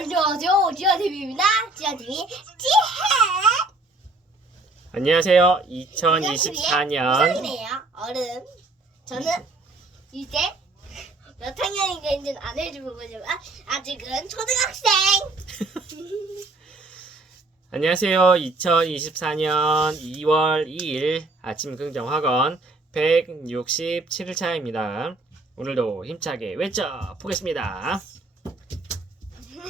안녕하세요. 지아TV입니다. 지아TV 지혜. 안녕하세요. 2024년 이네요 어른. 저는 이제 몇 학년이 되는지는 안 해주고 보지만 아직은 초등학생. 안녕하세요. 2024년 2월 2일 아침 긍정 학원 167일차입니다. 오늘도 힘차게 외쳐 보겠습니다.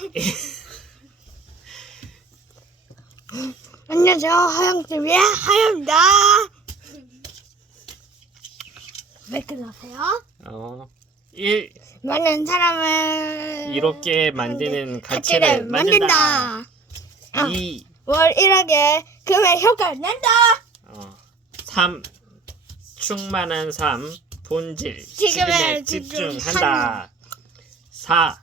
안녕하세요. 하영TV의 하영입니다. 왜 그러세요? 어, 1 많은 사람을 이롭게 만드는 가치를 만든다. 만든다. 2월 1하게 금의 효과를 낸다. 어, 3 충만한 삶 본질 지금에 지금에 집중한다. 4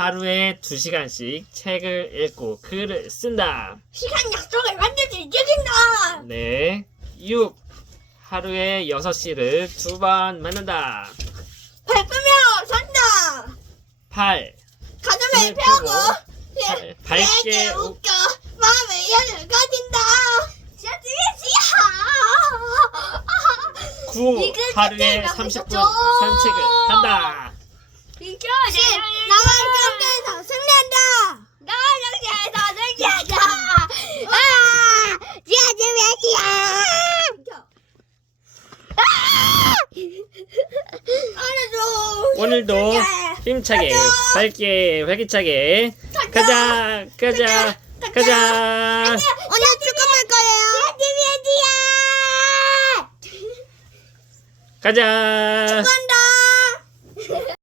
하루에 2시간씩 책을 읽고 글을 쓴다. 시간 약속을 완전히 지킨다. 네. 6. 하루에 6시를 두 번 만난다. 밟으며 산다. 8. 가슴을 펴고 발- 예, 밝게 밝게 웃- 웃겨 마음의 여유를 가진다. 지아TV 9. 이글 하루에 때 30분 있었죠. 산책을 한다. 이겨. 나만 경기에서 승리한다. 나가정에서 승리하자. 아. 오늘도 힘차게 밝게 활기차게 가자 가자 가자 오늘 축구 볼 거예요. 가자 축구한다.